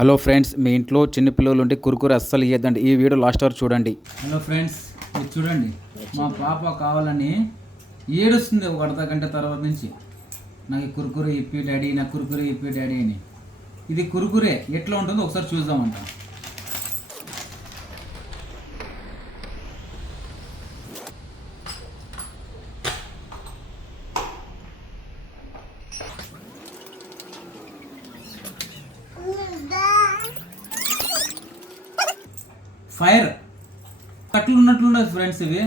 Hello friends, మీ ఇంట్లో చిన్నపిల్లలు ఉంటే కురుకురు అస్సలు ఇవ్వద్దండి. ఈ వీడియో లాస్ట్ వరకు చూడండి. హలో ఫ్రెండ్స్, ఇది చూడండి. మా పాప కావాలని ఏడుస్తుంది ఒక అర్ధ గంట తర్వాత నుంచి. నాకు కురుకురే ఇప్పి డాడీ, నాకు కురుకురే ఇప్పి డాడీ అని. ఇది కురుకురే ఎట్లా ఉంటుందో ఒకసారి చూద్దామంట. ఫైర్ కట్లు ఉన్నట్లుండదు ఫ్రెండ్స్. ఇవి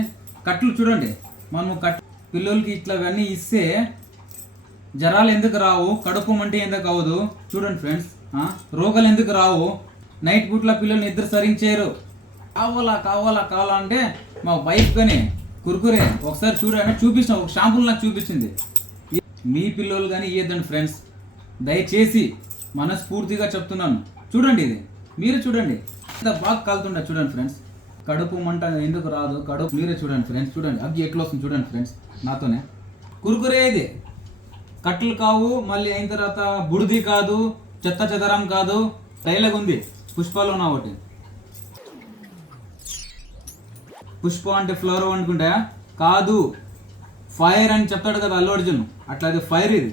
కట్లు చూడండి. మనము పిల్లలకి ఇట్లా ఇవన్నీ ఇస్తే జ్వరాలు ఎందుకు రావు, కడుపు మంటే ఎందుకు అవ్వదు చూడండి ఫ్రెండ్స్. రోగాలు ఎందుకు రావు, నైట్ పూట్ల పిల్లలు నిద్ర సరించారు. కావాలా కావాలా కావాలా అంటే మా వైఫ్ కానీ కురుకురే ఒకసారి చూడండి చూపించిన ఒక షాంపుల్ నాకు చూపించింది. మీ పిల్లలు కానీ ఇవ్వద్దండి ఫ్రెండ్స్, దయచేసి మనస్ఫూర్తిగా చెప్తున్నాను. చూడండి, ఇది మీరు చూడండి ఎంత బాగా కాలుతుండ చూడండి ఫ్రెండ్స్. కడుపు మంట ఎందుకు రాదు, కడుపు మీరే చూడండి ఫ్రెండ్స్. చూడండి అది ఎట్లా వస్తుంది చూడండి ఫ్రెండ్స్. నాతోనే కురుకురే ఇది. కట్లు కావు, మళ్ళీ అయిన తర్వాత బుడిది కాదు, చెత్త చెదరం కాదు. డైలాగ్ ఉంది పుష్పలో నా ఒకటి. పుష్ప అంటే ఫ్లవర్ అనుకుంటా కాదు, ఫైర్ అని చెప్తాడు కదా అల్లు అర్జున్, అట్లా అది ఫైర్. ఇది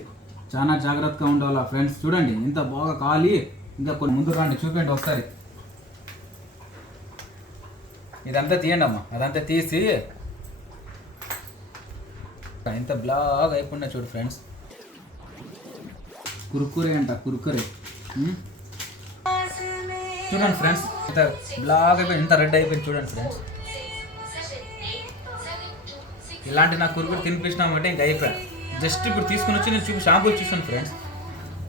చాలా జాగ్రత్తగా ఉండాలా ఫ్రెండ్స్. చూడండి ఎంత బాగా కాలి. ఇంకా కొన్ని ముందు రండి చూపండి ఒకసారి. ఇదంతా తీయండి అమ్మా, అదంతా తీసి ఇంత బ్లాగ్ అయిపోయినా చూడు ఫ్రెండ్స్. కురుకురే అంట కురుకురే. చూడండి ఫ్రెండ్స్, ఇంత బ్లాగ్ అయిపోయింది, ఇంత రెడ్ అయిపోయింది చూడండి ఫ్రెండ్స్. ఇలాంటి నాకు కురుకురు తినిపించినామంటే ఇంకా అయిపోయా. జస్ట్ ఇప్పుడు తీసుకుని వచ్చి నేను షాంపూ చూసాను ఫ్రెండ్స్.